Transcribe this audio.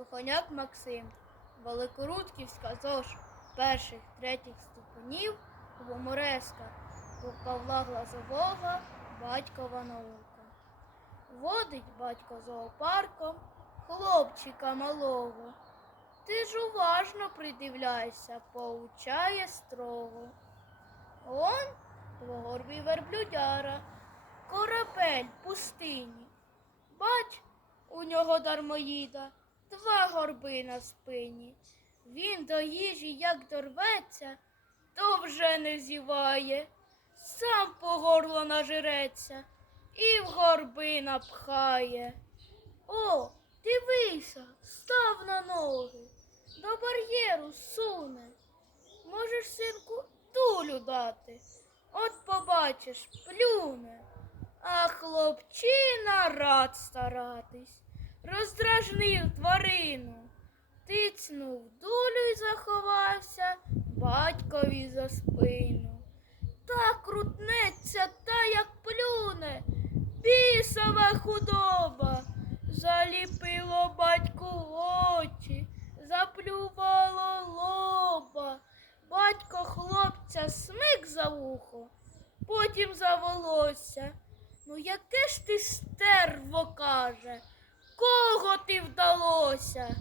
Сухоняк Максим, Великорудківська ЗОЖ перших третіх ступенів, гумореска Павла Глазового, батькова наука. Водить батько зоопарком хлопчика малого. Ти ж уважно придивляйся, поучає строго. Он двогорбий верблюдяра, корабель пустині. Бач, у нього дармоїда, два горби на спині. Він до їжі як дорветься, то вже не зіває, сам по горло нажиреться і в горби напхає. О, дивися, став на ноги, до бар'єру суне. Можеш, синку, тулю дати, от побачиш, плюне. А хлопчина рад старатись, роздражнив тварину, тицнув дулю й заховався батькові за спину. Так крутнеться та як плюне, бісова худоба, заліпило батьку очі, заплювало лоба. Батько хлопця смик за вухо, потім за волосся. Ну яке ж ти стерво каже, кого ти вдалося?